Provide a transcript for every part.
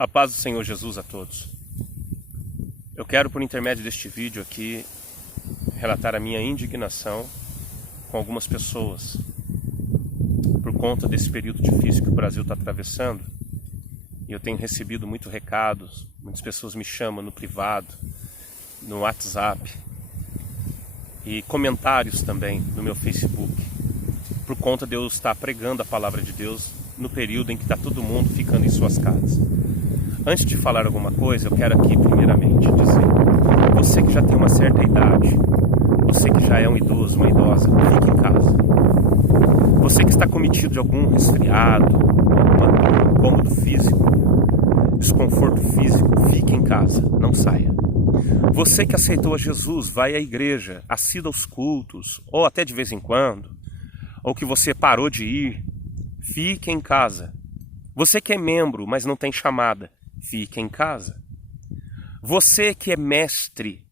A paz do Senhor Jesus a todos. Eu quero, por intermédio deste vídeo aqui, relatar a minha indignação com algumas pessoas por conta desse período difícil que o Brasil está atravessando. E eu tenho recebido muitos recados, muitas pessoas me chamam no privado, no WhatsApp e comentários também no meu Facebook, por conta de eu estar pregando a palavra de Deus no período em que está todo mundo ficando em suas casas. Antes de falar alguma coisa, eu quero aqui primeiramente dizer: você que já tem uma certa idade, você que já é um idoso, uma idosa, fique em casa. Você que está cometido de algum resfriado, um incômodo físico, desconforto físico, fique em casa, não saia. Você que aceitou a Jesus, vai à igreja, assista aos cultos, ou até de vez em quando, ou que você parou de ir, fique em casa. Você que é membro, mas não tem chamada, fique em casa. Você que é mestre,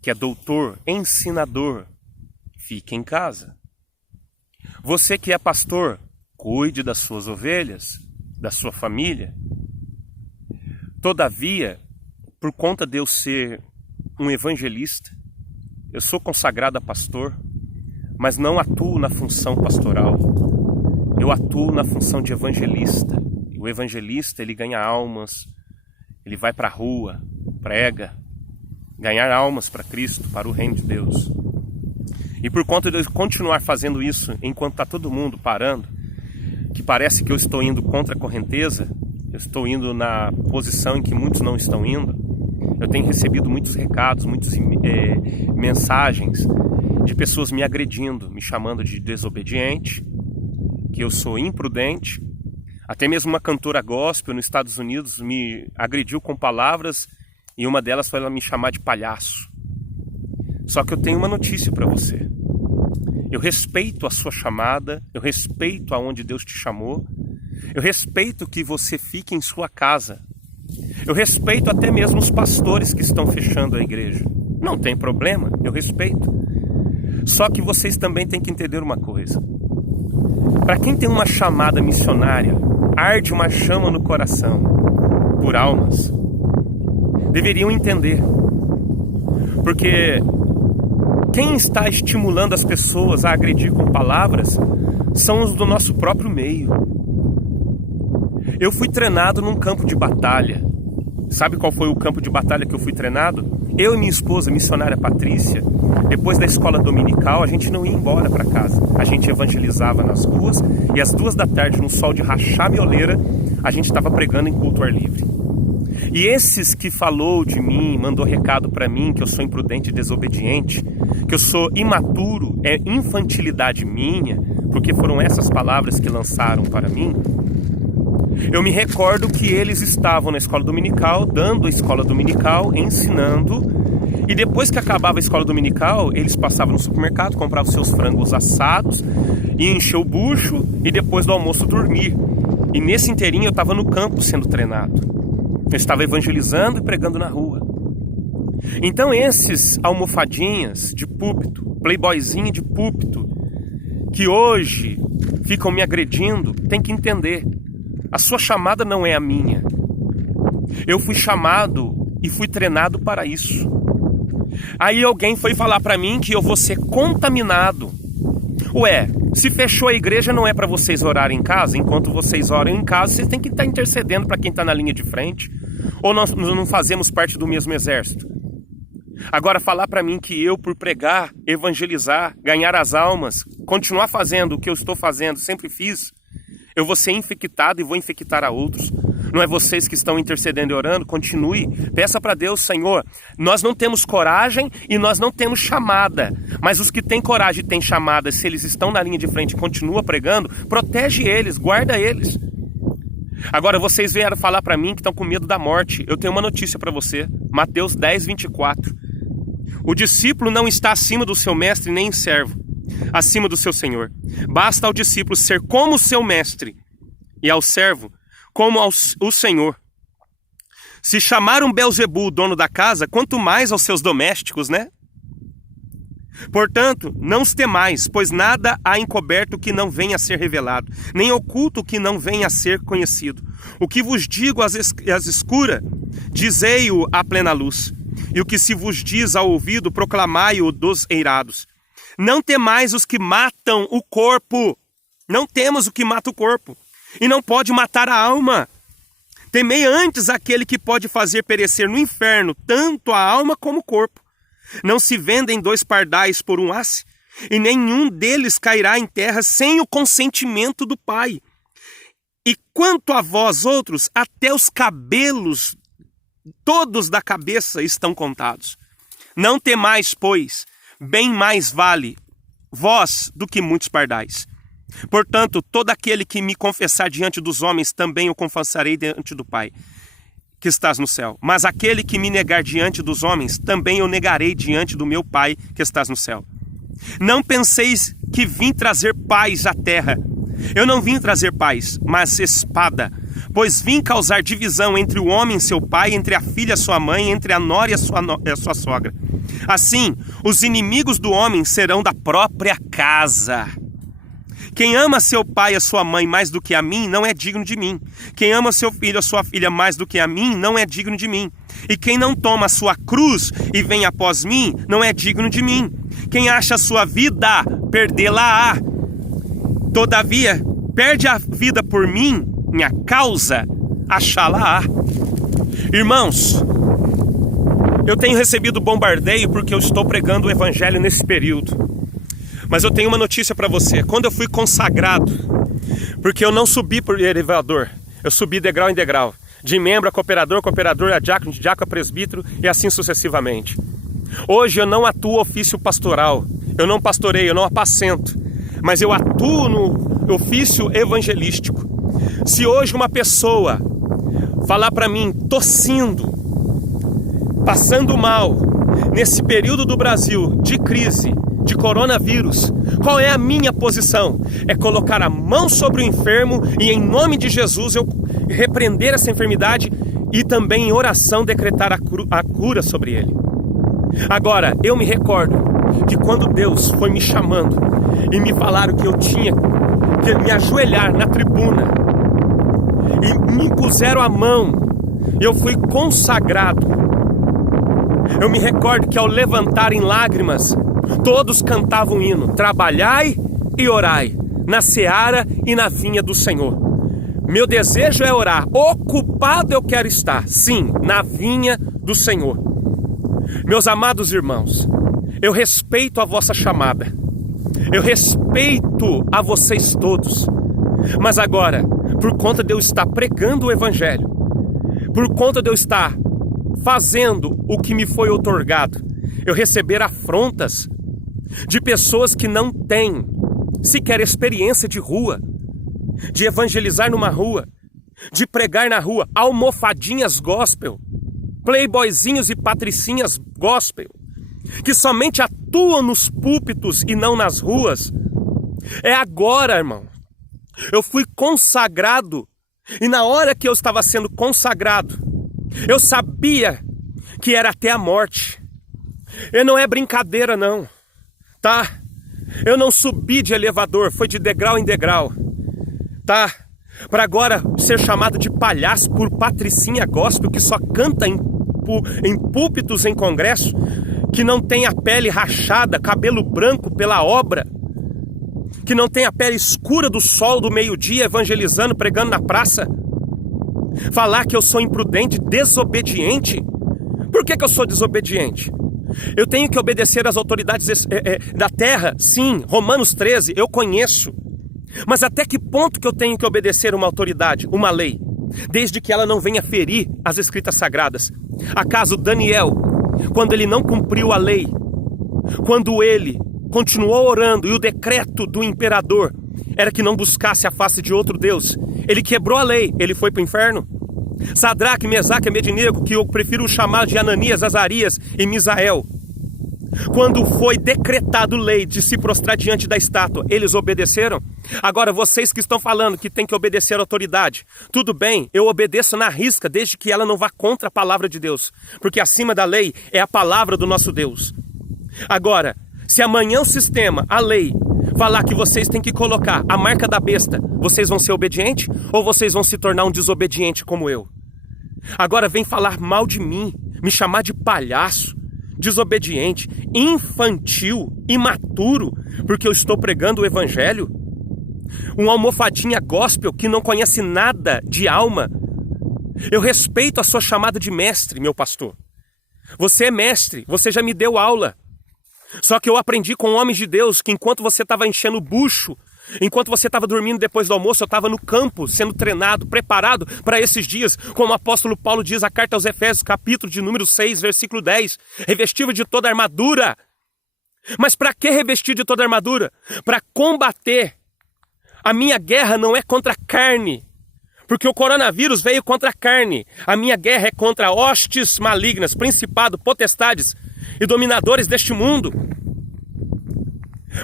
que é doutor, ensinador, fique em casa. Você que é pastor, cuide das suas ovelhas, da sua família. Todavia, por conta de eu ser um evangelista, eu sou consagrado a pastor, mas não atuo na função pastoral. Eu atuo na função de evangelista. O evangelista, ele ganha almas, ele vai para a rua, prega, ganhar almas para Cristo, para o reino de Deus. E por conta de eu continuar fazendo isso enquanto está todo mundo parando, que parece que eu estou indo contra a correnteza, eu estou indo na posição em que muitos não estão indo, eu tenho recebido muitos recados, muitas mensagens de pessoas me agredindo, me chamando de desobediente, que eu sou imprudente. Até mesmo uma cantora gospel nos Estados Unidos me agrediu com palavras e uma delas foi ela me chamar de palhaço. Só que eu tenho uma notícia para você. Eu respeito a sua chamada, eu respeito aonde Deus te chamou, eu respeito que você fique em sua casa. Eu respeito até mesmo os pastores que estão fechando a igreja. Não tem problema, eu respeito. Só que vocês também têm que entender uma coisa. Para quem tem uma chamada missionária, arde uma chama no coração por almas, deveriam entender. Porque quem está estimulando as pessoas a agredir com palavras são os do nosso próprio meio. Eu fui treinado num campo de batalha. Sabe qual foi o campo de batalha que eu fui treinado? Eu e minha esposa, missionária Patrícia, depois da escola dominical, a gente não ia embora para casa. A gente evangelizava nas ruas e às 14h, no sol de rachar mioleira, a gente estava pregando em culto ao ar livre. E esses que falou de mim, mandou recado para mim que eu sou imprudente e desobediente, que eu sou imaturo, é infantilidade minha, porque foram essas palavras que lançaram para mim. Eu me recordo que eles estavam na escola dominical, dando a escola dominical, ensinando, e depois que acabava a escola dominical, eles passavam no supermercado, compravam seus frangos assados, e encher o bucho, e depois do almoço dormir. E nesse inteirinho eu estava no campo sendo treinado. Eu estava evangelizando e pregando na rua. Então esses almofadinhas de púlpito, playboyzinho de púlpito, que hoje ficam me agredindo, tem que entender. A sua chamada não é a minha. Eu fui chamado e fui treinado para isso. Aí alguém foi falar para mim que eu vou ser contaminado. Ué, se fechou a igreja não é para vocês orarem em casa? Enquanto vocês oram em casa, vocês têm que estar intercedendo para quem está na linha de frente. Ou nós não fazemos parte do mesmo exército? Agora falar para mim que eu, por pregar, evangelizar, ganhar as almas, continuar fazendo o que eu estou fazendo, sempre fiz, eu vou ser infectado e vou infectar a outros. Não é vocês que estão intercedendo e orando? Continue. Peça para Deus: Senhor, nós não temos coragem e nós não temos chamada. Mas os que têm coragem e têm chamada, se eles estão na linha de frente e continuam pregando, protege eles, guarda eles. Agora vocês vieram falar para mim que estão com medo da morte. Eu tenho uma notícia para você. Mateus 10:24. O discípulo não está acima do seu mestre nem servo, acima do seu senhor. Basta ao discípulo ser como o seu mestre e ao servo como o senhor. Se chamaram Belzebu, dono da casa, quanto mais aos seus domésticos, né? Portanto, não os temais, pois nada há encoberto que não venha a ser revelado, nem oculto que não venha a ser conhecido. O que vos digo às escuras, dizei-o à plena luz. E o que se vos diz ao ouvido, proclamai-o dos eirados. Não temais os que matam o corpo. Não temos o que mata o corpo. E não pode matar a alma. Temei antes aquele que pode fazer perecer no inferno tanto a alma como o corpo. Não se vendem 2 pardais por um asse, e nenhum deles cairá em terra sem o consentimento do Pai. E quanto a vós outros, até os cabelos todos da cabeça estão contados. Não temais, pois, bem mais vale vós do que muitos pardais. Portanto, todo aquele que me confessar diante dos homens, também o confessarei diante do Pai, que estás no céu. Mas aquele que me negar diante dos homens, também eu negarei diante do meu Pai, que estás no céu. Não penseis que vim trazer paz à terra. Eu não vim trazer paz, mas espada. Pois vim causar divisão entre o homem e seu pai, entre a filha e sua mãe, entre a nora e a sua sogra. Assim, os inimigos do homem serão da própria casa. Quem ama seu pai e a sua mãe mais do que a mim, não é digno de mim. Quem ama seu filho e a sua filha mais do que a mim, não é digno de mim. E quem não toma a sua cruz e vem após mim, não é digno de mim. Quem acha a sua vida, perdê-la-á. Todavia, perde a vida por mim, minha causa, achá-la-á. Irmãos, eu tenho recebido bombardeio porque eu estou pregando o evangelho nesse período. Mas eu tenho uma notícia para você. Quando eu fui consagrado, porque eu não subi por elevador, eu subi degrau em degrau, de membro a cooperador, cooperador a diácono, de diácono a presbítero e assim sucessivamente. Hoje eu não atuo ofício pastoral, eu não pastoreio, eu não apacento, mas eu atuo no ofício evangelístico. Se hoje uma pessoa falar para mim, tossindo, passando mal, nesse período do Brasil de crise, de coronavírus, qual é a minha posição? É colocar a mão sobre o enfermo e em nome de Jesus eu repreender essa enfermidade e também em oração decretar a cura sobre ele. Agora, eu me recordo que quando Deus foi me chamando e me falaram que eu tinha que me ajoelhar na tribuna e me impuseram a mão, eu fui consagrado. Eu me recordo que ao levantar em lágrimas, todos cantavam um hino: trabalhai e orai, na seara e na vinha do Senhor. Meu desejo é orar, ocupado eu quero estar, sim, na vinha do Senhor. Meus amados irmãos, eu respeito a vossa chamada, eu respeito a vocês todos, mas agora, por conta de eu estar pregando o evangelho, por conta de eu estar fazendo o que me foi outorgado, eu receber afrontas de pessoas que não têm sequer experiência de rua, de evangelizar numa rua, de pregar na rua, almofadinhas gospel, playboyzinhos e patricinhas gospel, que somente atuam nos púlpitos e não nas ruas. É agora, irmão. Eu fui consagrado e na hora que eu estava sendo consagrado, eu sabia que era até a morte. E não é brincadeira não, tá? Eu não subi de elevador, foi de degrau em degrau, tá? Para agora ser chamado de palhaço por patricinha gospel que só canta em púlpitos em congresso, que não tem a pele rachada, cabelo branco pela obra, que não tem a pele escura do sol do meio-dia evangelizando, pregando na praça. Falar que eu sou imprudente, desobediente. Por que eu sou desobediente? Eu tenho que obedecer às autoridades da terra, sim, Romanos 13, eu conheço. Mas até que ponto que eu tenho que obedecer uma autoridade, uma lei? Desde que ela não venha ferir as escritas sagradas. Acaso Daniel, quando ele não cumpriu a lei, quando ele continuou orando e o decreto do imperador era que não buscasse a face de outro Deus, ele quebrou a lei, ele foi para o inferno? Sadraque, Mesaque e Abednego, que eu prefiro chamar de Ananias, Azarias e Misael, quando foi decretado lei de se prostrar diante da estátua, eles obedeceram? Agora vocês que estão falando que tem que obedecer à autoridade, tudo bem, eu obedeço na risca, desde que ela não vá contra a palavra de Deus, porque acima da lei é a palavra do nosso Deus. Agora, Se amanhã o sistema, a lei, falar que vocês têm que colocar a marca da besta, vocês vão ser obedientes ou vocês vão se tornar um desobediente como eu? Agora vem falar mal de mim, me chamar de palhaço, desobediente, infantil, imaturo, porque eu estou pregando o evangelho? Um almofadinha gospel que não conhece nada de alma. Eu respeito a sua chamada de mestre, meu pastor. Você é mestre, você já me deu aula. Só que eu aprendi com homens de Deus que enquanto você estava enchendo o bucho, enquanto você estava dormindo depois do almoço, eu estava no campo, sendo treinado, preparado para esses dias, como o apóstolo Paulo diz a carta aos Efésios, capítulo de número 6, versículo 10, revestido de toda a armadura. Mas para que revestir de toda a armadura? Para combater. A minha guerra não é contra a carne, porque o coronavírus veio contra a carne. A minha guerra é contra hostes malignas, principados, potestades e dominadores deste mundo.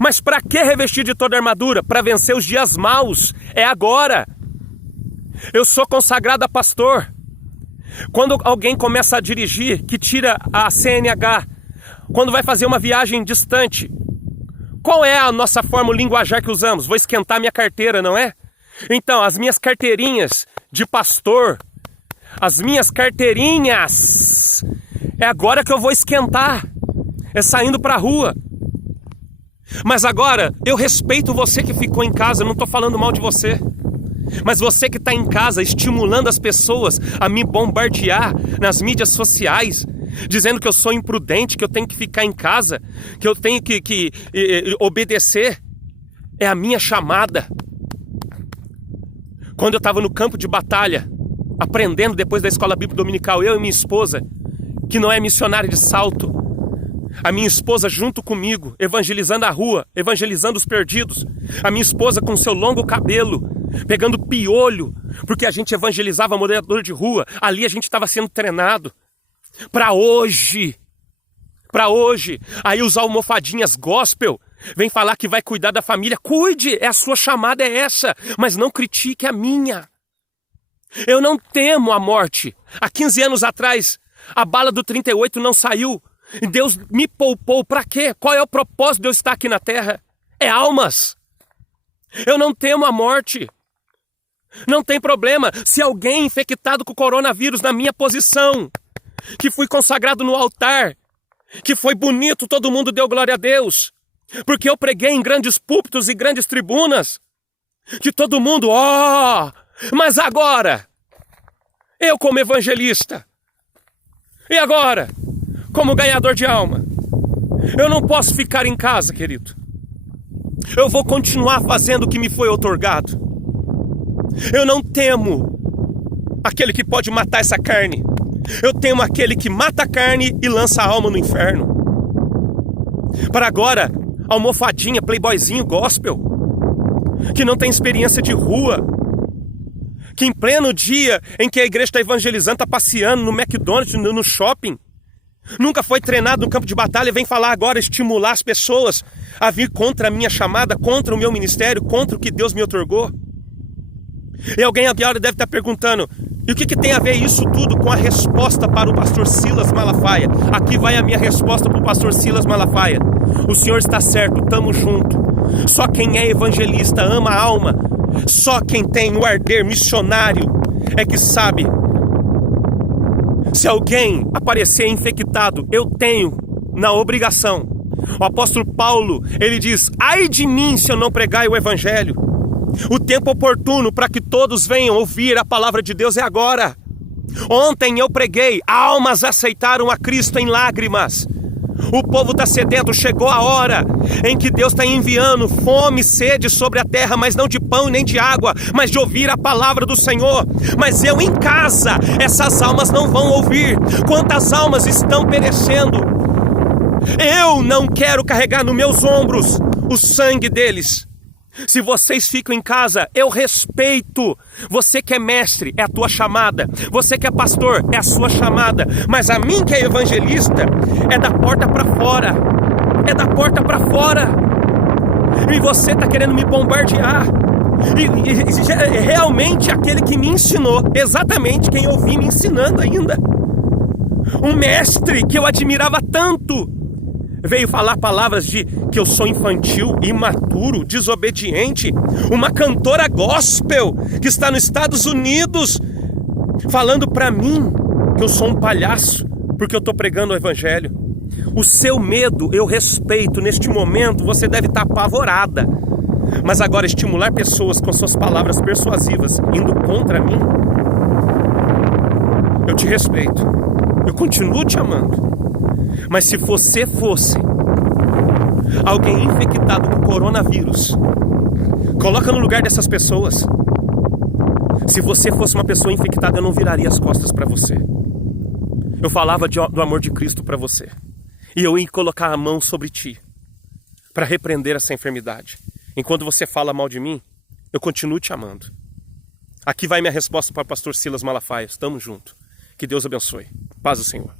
Mas para que revestir de toda a armadura? Para vencer os dias maus. É agora. Eu sou consagrado a pastor. Quando alguém começa a dirigir, que tira a CNH, quando vai fazer uma viagem distante, qual é a nossa forma, o linguajar que usamos? Vou esquentar minha carteira, não é? Então, as minhas carteirinhas de pastor, as minhas carteirinhas, é agora que eu vou esquentar. É saindo para a rua. Mas agora, eu respeito você que ficou em casa, eu não estou falando mal de você. Mas você que está em casa, estimulando as pessoas a me bombardear nas mídias sociais, dizendo que eu sou imprudente, que eu tenho que ficar em casa, que eu tenho que obedecer, é a minha chamada. Quando eu estava no campo de batalha, aprendendo depois da escola bíblica dominical, eu e minha esposa, que não é missionária de salto, a minha esposa junto comigo, evangelizando a rua, evangelizando os perdidos, a minha esposa com seu longo cabelo, pegando piolho, porque a gente evangelizava morador de rua, ali a gente estava sendo treinado. Para hoje, aí os almofadinhas gospel vem falar que vai cuidar da família. Cuide, a sua chamada é essa, mas não critique a minha. Eu não temo a morte. Há 15 anos atrás, a bala do 38 não saiu. Deus me poupou para quê? Qual é o propósito de eu estar aqui na terra? É almas. Eu não temo a morte. Não tem problema se alguém infectado com coronavírus na minha posição, que fui consagrado no altar, que foi bonito, todo mundo deu glória a Deus, porque eu preguei em grandes púlpitos e grandes tribunas, que todo mundo, mas agora, eu como evangelista, e agora, como ganhador de alma, eu não posso ficar em casa, querido, eu vou continuar fazendo o que me foi outorgado. Eu não temo aquele que pode matar essa carne. Eu temo aquele que mata a carne e lança a alma no inferno. Para agora, almofadinha, playboyzinho, gospel, que não tem experiência de rua, que em pleno dia em que a igreja está evangelizando, está passeando no McDonald's, no shopping, nunca foi treinado no campo de batalha, vem falar agora, estimular as pessoas a vir contra a minha chamada, contra o meu ministério, contra o que Deus me outorgou. E alguém agora deve estar perguntando, e o que tem a ver isso tudo com a resposta para o pastor Silas Malafaia? Aqui vai a minha resposta para o pastor Silas Malafaia. O senhor está certo, estamos juntos. Só quem é evangelista ama a alma. Só quem tem o arder missionário é que sabe. Se alguém aparecer infectado, eu tenho na obrigação. O apóstolo Paulo, ele diz, ai de mim se eu não pregar o evangelho. O tempo oportuno para que todos venham ouvir a palavra de Deus é agora. Ontem eu preguei, almas aceitaram a Cristo em lágrimas. O povo está sedento, chegou a hora em que Deus está enviando fome e sede sobre a terra, mas não de pão nem de água, mas de ouvir a palavra do Senhor. Mas eu em casa, essas almas não vão ouvir. Quantas almas estão perecendo? Eu não quero carregar nos meus ombros o sangue deles. Se vocês ficam em casa, eu respeito. Você que é mestre, é a tua chamada. Você que é pastor, é a sua chamada. Mas a mim que é evangelista, é da porta para fora. É da porta para fora. E você está querendo me bombardear. E realmente aquele que me ensinou, exatamente quem eu vi me ensinando ainda. Um mestre que eu admirava tanto, veio falar palavras de que eu sou infantil, imaturo, desobediente. Uma cantora gospel que está nos Estados Unidos falando para mim que eu sou um palhaço porque eu estou pregando o evangelho. O seu medo eu respeito. Neste momento você deve estar apavorada. Mas agora estimular pessoas com suas palavras persuasivas indo contra mim, eu te respeito. Eu continuo te amando. Mas se você fosse alguém infectado com coronavírus, coloca no lugar dessas pessoas. Se você fosse uma pessoa infectada, eu não viraria as costas para você. Eu falava do amor de Cristo para você. E eu ia colocar a mão sobre ti para repreender essa enfermidade. Enquanto você fala mal de mim, eu continuo te amando. Aqui vai minha resposta para o pastor Silas Malafaia. Estamos juntos. Que Deus abençoe. Paz do Senhor.